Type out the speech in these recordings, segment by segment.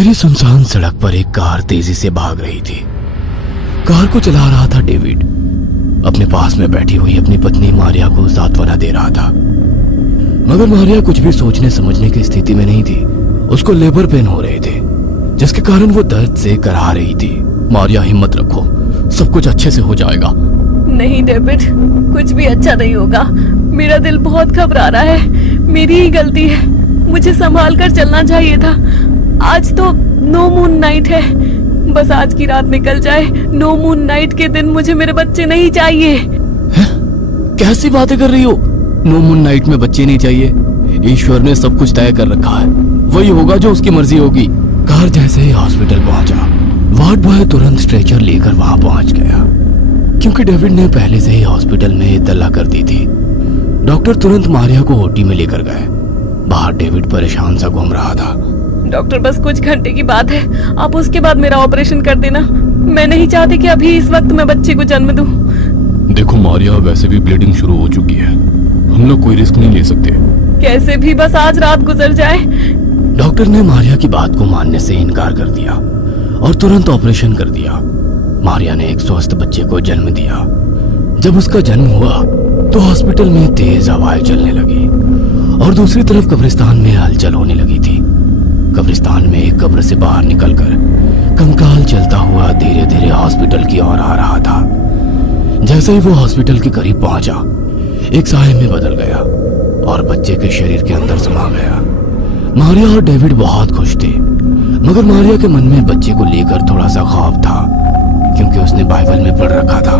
गहरी सुनसान सड़क पर एक कार तेजी से भाग रही थी। कार को चला रहा था डेविड। अपने पास में बैठी हुई अपनी पत्नी मारिया को सांत्वना दे रहा था, मगर मारिया कुछ भी सोचने समझने की स्थिति में नहीं थी। उसको लेबर पेन हो रहे थे, जिसके कारण वो दर्द से कराह रही थी। मारिया, हिम्मत रखो, सब कुछ अच्छे से हो जाएगा। नहीं डेविड, कुछ भी अच्छा नहीं होगा। मेरा दिल बहुत घबरा रहा है। मेरी ही गलती है, मुझे संभाल कर चलना चाहिए था। आज तो नो मून नाइट है, बस आज की रात निकल जाए। नो मून नाइट के दिन मुझे मेरे बच्चे नहीं चाहिए। है? कैसी बातें कर रही हो? नो मून नाइट में बच्चे नहीं चाहिए? ईश्वर ने सब कुछ तय कर रखा है, वही होगा जो उसकी मर्जी होगी। कार जैसे ही हॉस्पिटल पहुंचा, वार्ड बॉय तुरंत स्ट्रेचर लेकर वहां पहुंच गया, क्योंकि डेविड ने पहले से ही हॉस्पिटल में इत्तला कर दी थी। डॉक्टर तुरंत मारिया को ओटी में लेकर गए। बाहर डेविड परेशान सा घूम रहा था। डॉक्टर, बस कुछ घंटे की बात है, आप उसके बाद मेरा ऑपरेशन कर देना। मैं नहीं चाहती कि अभी इस वक्त मैं बच्चे को जन्म दूं। देखो मारिया, वैसे भी ब्लीडिंग शुरू हो चुकी है, हम लोग कोई रिस्क नहीं ले सकते। कैसे भी बस आज रात गुजर जाए। डॉक्टर ने मारिया की बात को मानने से इनकार कर दिया और तुरंत ऑपरेशन कर दिया। मारिया ने एक स्वस्थ बच्चे को जन्म दिया। जब उसका जन्म हुआ तो हॉस्पिटल में तेज हवाएं चलने लगी और दूसरी तरफ कब्रिस्तान में हलचल होने लगी थी। कब्रिस्तान में एक कब्र से बाहर निकलकर कंकाल चलता हुआ धीरे धीरे हॉस्पिटल की ओर आ रहा था। जैसे ही वो हॉस्पिटल के करीब पहुंचा, एक साए में बदल गया और बच्चे के शरीर के अंदर समा गया। मारिया और डेविड बहुत खुश थे, मगर मारिया के मन में बच्चे को लेकर थोड़ा सा खौफ था, क्योंकि उसने बाइबल में पढ़ रखा था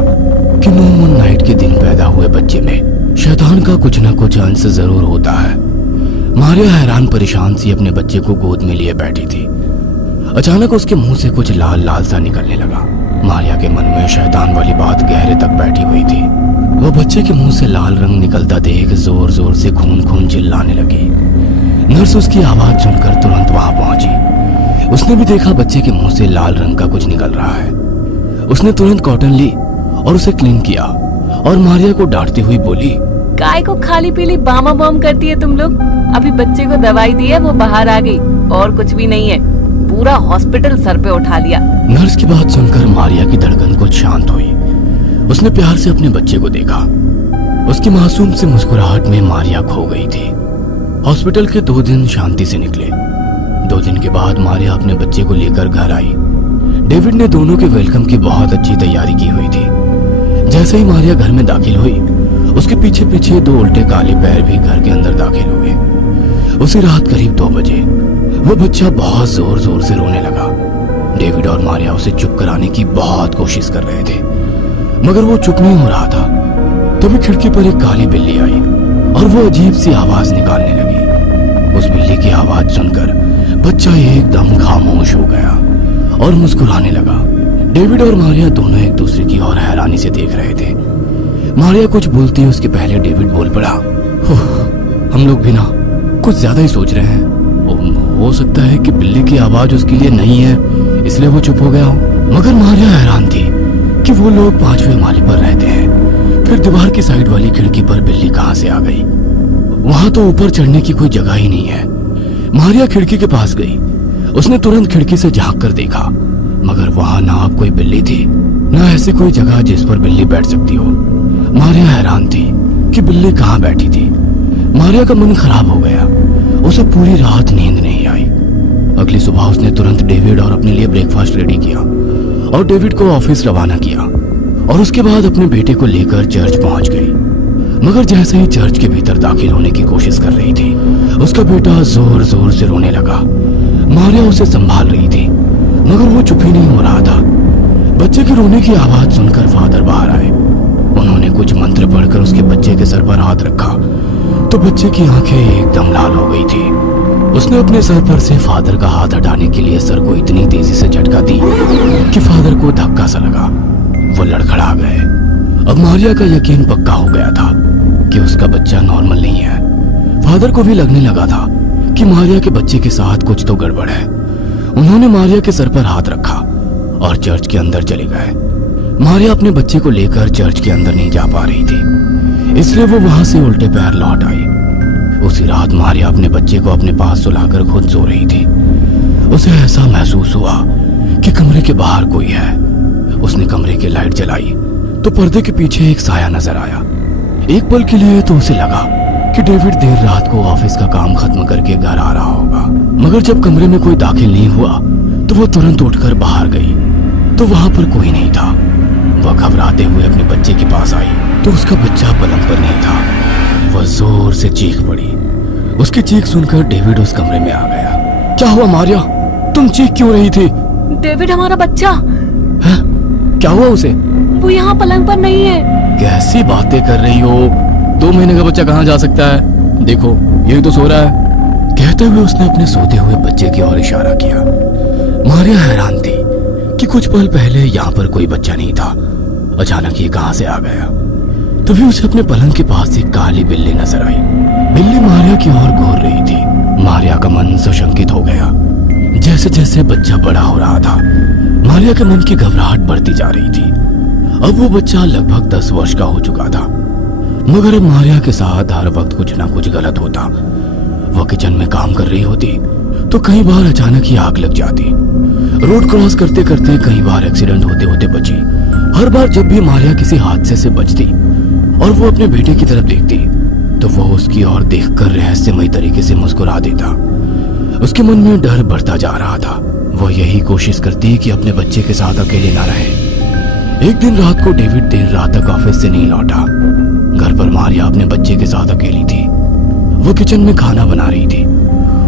कि नो मून नाइट के दिन पैदा हुए बच्चे में शैतान का कुछ न कुछ अंश जरूर होता है। मारिया हैरान परेशान सी अपने बच्चे को गोद में लिए बैठी थी। अचानक उसके मुंह से कुछ लाल लाल सा निकलने लगा। मारिया के मन में शैतान वाली बात गहरे तक बैठी हुई थी। वो बच्चे के मुंह से लाल रंग निकलता देख जोर जोर से खून खून चिल्लाने लगी। नर्स उसकी आवाज सुनकर तुरंत वहां पहुंची। उसने भी देखा बच्चे के मुंह से लाल रंग का कुछ निकल रहा है। उसने तुरंत कॉटन ली और उसे क्लीन किया और मारिया को डांटती हुई बोली, काय को खाली पीली बामा बम करती है तुम लोग। अभी बच्चे को दवाई दी है, वो बाहर आ गई और कुछ भी नहीं है। पूरा हॉस्पिटल सर पे उठा लिया। नर्स की बात सुनकर मारिया की धड़कन कुछ शांत हुई। उसने प्यार से अपने बच्चे को देखा। उसकी मासूम से मुस्कुराहट में मारिया खो गई थी। हॉस्पिटल के 2 दिन शांति से निकले। 2 दिन के बाद मारिया अपने बच्चे को लेकर घर आई। डेविड ने दोनों के वेलकम की बहुत अच्छी तैयारी की हुई थी। जैसे ही मारिया घर में दाखिल हुई, उसके पीछे पीछे 2 उल्टे काले पैर भी घर के अंदर दाखिल हुए। उसी रात करीब 2 बजे वो बच्चा बहुत जोर जोर से रोने लगा। डेविड और मारिया उसे चुप कराने की बहुत कोशिश कर रहे थे, मगर वो चुप नहीं हो रहा था। तभी खिड़की पर एक काली बिल्ली आई और वो अजीब सी आवाज निकालने लगी। उस बिल्ली की आवाज सुनकर बच्चा एकदम खामोश हो गया और मुस्कुराने लगा। डेविड और मारिया दोनों एक दूसरे की ओर हैरानी से देख रहे थे। मारिया कुछ बोलती उसके पहले डेविड बोल पड़ा, हम लोग भी ना कुछ ज्यादा ही सोच रहे हैं। हो सकता है कि बिल्ली की आवाज उसके लिए नहीं है, इसलिए वो चुप हो गया हो। मगर मारिया हैरान थी कि वो लोग 5वें माले पर रहते हैं, फिर दीवार की साइड वाली खिड़की पर बिल्ली कहां से आ गई? वहां तो ऊपर चढ़ने की कोई जगह ही नहीं है। मारिया खिड़की के पास गई। उसने तुरंत खिड़की से झांक कर देखा, मगर वहां ना अब कोई बिल्ली थी, ना ऐसी कोई जगह जिस पर बिल्ली बैठ सकती हो। मारिया हैरान थी कि बिल्ली कहां बैठी थी। मारिया का मन खराब हो गया। उसे पूरी रात नींद नहीं आई। अगली सुबह उसने तुरंत डेविड और अपने लिए ब्रेकफास्ट रेडी किया और डेविड को ऑफिस रवाना किया और उसके बाद अपने बेटे को लेकर चर्च पहुंच गई। मगर जैसे ही चर्च के भीतर दाखिल होने की कोशिश कर रही थी, उसका बेटा जोर जोर से रोने लगा। मारिया उसे संभाल रही थी, मगर वो चुप ही नहीं हो रहा था। बच्चे के रोने की आवाज सुनकर फादर बाहर आए। उन्होंने कुछ मंत्र पढ़कर उसके बच्चे के सर पर हाथ रखा तो बच्चे की आंखें एकदम लाल हो गई थी। उसने अपने सर पर से फादर का हाथ हटाने के लिए सर को इतनी तेजी से झटका दी कि फादर को धक्का सा लगा। वो लड़खड़ा गए। अब मारिया का यकीन पक्का हो गया था कि उसका बच्चा नॉर्मल नहीं है। फादर को भी लगने लगा था कि मारिया के बच्चे के साथ कुछ तो गड़बड़ है। उन्होंने मारिया के सर पर हाथ रखा और चर्च के अंदर चले गए। मारिया अपने बच्चे को लेकर चर्च के अंदर नहीं जा पा रही थी, इसलिए वो वहां से उल्टे पैर लौट आई। उसी रात मारिया अपने बच्चे को अपने पास सुलाकर खुद सो रही थी। उसे ऐसा महसूस हुआ कि कमरे के बाहर कोई है। उसने कमरे की लाइट जलाई तो पर्दे के पीछे एक साया नजर आया। एक पल के लिए तो उसे लगा कि डेविड देर रात को ऑफिस का काम खत्म करके घर आ रहा होगा, मगर जब कमरे में कोई दाखिल नहीं हुआ तो वो तुरंत उठकर बाहर गई तो वहां पर कोई नहीं था। वह घबराते हुए अपने बच्चे के पास आई तो उसका बच्चा पलंग पर नहीं था। वह जोर से चीख पड़ी। उसकी चीख सुनकर डेविड उस कमरे में आ गया। क्या हुआ मारिया, तुम चीख क्यों रही थी? डेविड, हमारा बच्चा। है? क्या हुआ उसे? वो यहाँ पलंग पर नहीं है। कैसी बातें कर रही हो? 2 महीने का बच्चा कहाँ जा सकता है? देखो, यही तो सो रहा है। कहते हुए उसने अपने सोते हुए बच्चे की ओर इशारा किया। मारिया हैरान थी कि कुछ पल पहले यहाँ पर कोई बच्चा नहीं था, अचानक ये कहाँ से आ गया। तभी उसे अपने पलंग के पास एक काली बिल्ली नजर आई। बिल्ली मारिया की ओर घूर रही थी। मारिया का मन सशंकित हो गया। जैसे जैसे बच्चा बड़ा हो रहा था, मारिया के मन की घबराहट बढ़ती जा रही थी। अब वो बच्चा लगभग 10 वर्ष का हो चुका था, मगर अब मारिया के साथ हर वक्त कुछ ना कुछ गलत होता। वह किचन में काम कर रही होती तो कई बार अचानक ही आग लग जाती। रोड क्रॉस करते करते कई बार एक्सीडेंट होते होते बची। हर बार जब भी मारिया किसी हादसे से बचती और वो अपने बेटे की तरफ देखती तो वो उसकी ओर देखकर रहस्यमय तरीके से मुस्कुरा देता। उसके मन में डर बढ़ता जा रहा था। वह यही कोशिश करती कि अपने बच्चे के साथ अकेले ना रहे। एक दिन रात को डेविड देर रात तक ऑफिस से नहीं लौटा। घर पर मारिया अपने बच्चे के साथ अकेली थी। वो किचन में खाना बना रही थी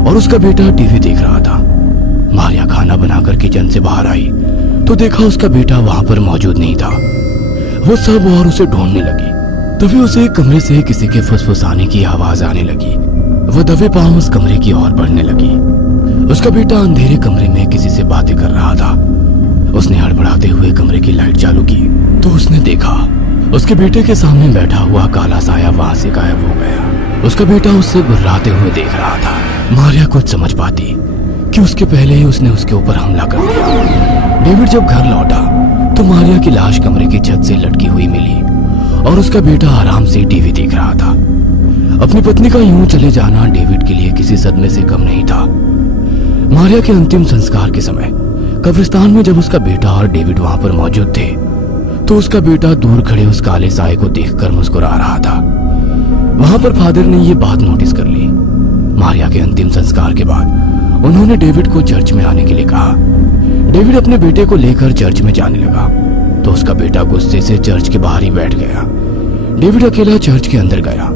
और उसका बेटा टीवी देख रहा था। मारिया खाना बनाकर किचन से बाहर आई तो देखा उसका बेटा वहां पर मौजूद नहीं था। वो सब और उसे ढूंढने लगी। तभी उसे कमरे से किसी के फुसफुसाने की आवाज आने लगी। वो दबे पांव उस कमरे की ओर बढ़ने लगी। उसका बेटा अंधेरे कमरे में किसी से बातें कर रहा था। उसने हड़बड़ाते हुए कमरे की लाइट चालू की तो उसने देखा उसके बेटे के सामने बैठा हुआ काला साया वहां से गायब हो गया। उसका बेटा उससे गुर्राते हुए देख रहा था। मारिया कुछ समझ पाती कि उसके पहले ही उसने उसके ऊपर हमला कर दिया। डेविड जब घर लौटा तो मारिया की लाश कमरे की छत से लटकी हुई मिली और उसका बेटा आराम से टीवी देख रहा था। अपनी पत्नी का यूं चले जाना डेविड के लिए किसी सदमे से कम नहीं था। मारिया के अंतिम संस्कार के समय कब्रिस्तान में जब उसका बेटा और डेविड वहां पर मौजूद थे तो उसका बेटा दूर खड़े उस काले साए को देखकर मुस्कुरा रहा था। वहां पर फादर ने ये बात नोटिस कर ली। मारिया के अंतिम संस्कार के बाद उन्होंने डेविड को चर्च में आने के लिए कहा। डेविड अपने बेटे को लेकर चर्च में जाने लगा तो उसका बेटा गुस्से से चर्च के बाहर ही बैठ गया। डेविड अकेला चर्च के अंदर गया।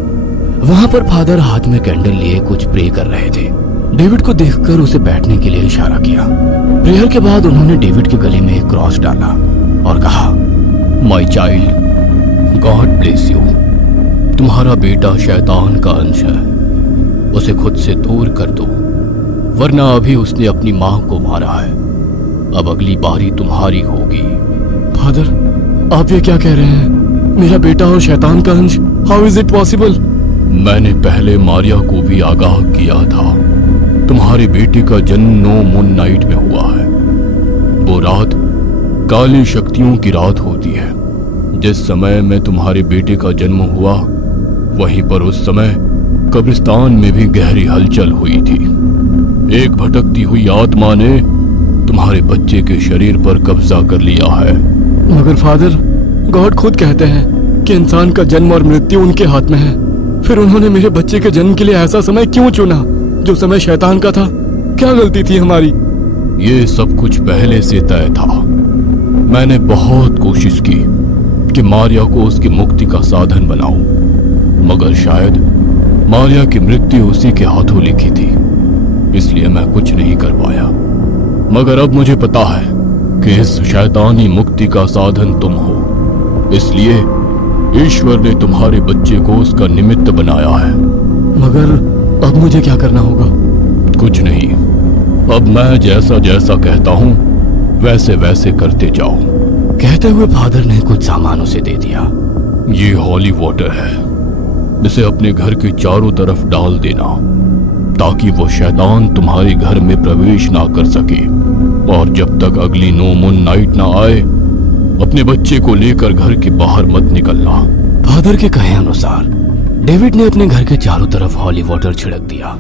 वहां पर फादर हाथ में कैंडल लिए कुछ प्रे कर रहे थे। डेविड को देखकर उसे बैठने के लिए इशारा किया। प्रेयर के बाद उन्होंने डेविड के गले में एक क्रॉस डाला और कहा, my child, God bless you. तुम्हारा बेटा शैतान का अंश है, उसे खुद से दूर कर दो, वरना अभी उसने अपनी मां को मारा है। अब अगली बारी तुम्हारी होगी। फादर, आप ये क्या कह रहे हैं? मेरा बेटा और शैतान का अंश, हाउ इज इट पॉसिबल? मैंने पहले मारिया को भी आगाह किया था। तुम्हारे बेटे का जन्म 9 मून नाइट में हुआ है। वो रात काली शक्तियों की रात होती है। जिस समय में तुम्हारे बेटे का जन्म हुआ वहीं पर उस समय कब्रिस्तान में भी गहरी हलचल हुई थी। एक भटकती हुई आत्मा ने तुम्हारे बच्चे के शरीर पर कब्जा कर लिया है। मगर फादर, गॉड खुद कहते हैं कि इंसान का जन्म और मृत्यु उनके हाथ में है। फिर उन्होंने मेरे बच्चे के जन्म के लिए ऐसा समय क्यों चुना जो समय शैतान का था? क्या गलती थी हमारी? ये सब कुछ पहले से तय था। मैंने बहुत कोशिश की कि मारिया को उसकी मुक्ति का साधन बनाऊं, मगर शायद मारिया की मृत्यु उसी के हाथों लिखी थी, इसलिए मैं कुछ नहीं कर पाया। मगर अब मुझे पता है कि इस शैतानी मुक्ति का साधन तुम हो, इसलिए ईश्वर ने तुम्हारे बच्चे को उसका निमित्त बनाया है। मगर अब मुझे क्या करना होगा? कुछ नहीं, अब मैं जैसा जैसा कहता हूँ वैसे वैसे करते जाओ। कहते हुए फादर ने कुछ सामान उसे दे दिया। ये हॉली वाटर है, इसे अपने घर के चारों तरफ डाल देना ताकि वो शैतान तुम्हारे घर में प्रवेश ना कर सके। और जब तक अगली 9 मून नाइट ना आए अपने बच्चे को लेकर घर के बाहर मत निकलना। फादर के कहे अनुसार डेविड ने अपने घर के चारों तरफ हॉली वाटर छिड़क दिया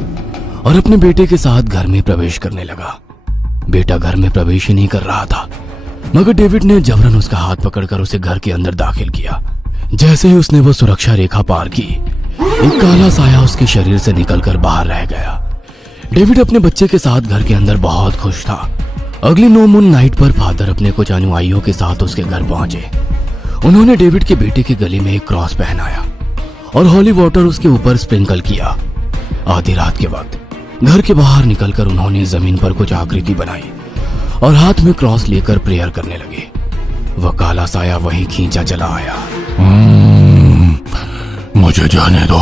और अपने बेटे के साथ घर में प्रवेश करने लगा। बेटा घर में प्रवेश ही नहीं कर रहा था, मगर डेविड ने जबरन उसका हाथ पकड़कर उसे घर के अंदर दाखिल किया। जैसे ही उसने वो सुरक्षा रेखा पार की, एक काला साया उसके शरीर से निकलकर बाहर रह गया। डेविड अपने बच्चे के साथ घर के अंदर बहुत खुश था। अगली नो मून नाइट पर फादर अपने कुछ अनुयायियों के साथ उसके घर पहुंचे। उन्होंने डेविड के बेटे के गले में एक क्रॉस पहनाया और हॉली वाटर उसके ऊपर स्प्रिंकल किया। आधी रात के वक्त घर के बाहर निकलकर उन्होंने जमीन पर कुछ आकृति बनाई और हाथ में क्रॉस लेकर प्रेयर करने लगे। वह काला साया वहीं खींचा चला आया। मुझे जाने दो,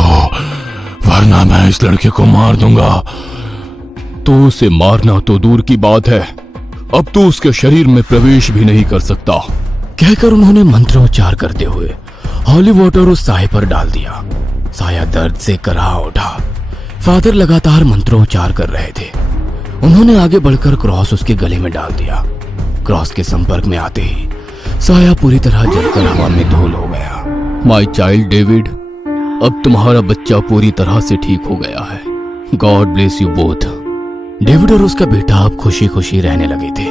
वरना मैं इस लड़के को मार दूंगा। तो उसे मारना तो दूर की बात है, अब तो उसके शरीर में प्रवेश भी नहीं कर सकता, कहकर उन्होंने मंत्रोच्चार करते हुए हॉली वाटर उस साये पर डाल दिया। साया दर्द से कराह उठा। फादर लगातार मंत्रोच्चार कर रहे थे। उन्होंने आगे बढ़कर क्रॉस उसके गले में डाल दिया। क्रॉस के संपर्क में आते ही साया पूरी तरह जलकर हवा में धूल हो गया। माय चाइल्ड डेविड, अब तुम्हारा बच्चा पूरी तरह से ठीक हो गया है। God bless you both. David और उसका बेटा अब खुशी खुशी रहने लगे थे,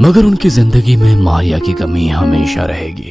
मगर उनकी जिंदगी में मारिया की कमी हमेशा रहेगी।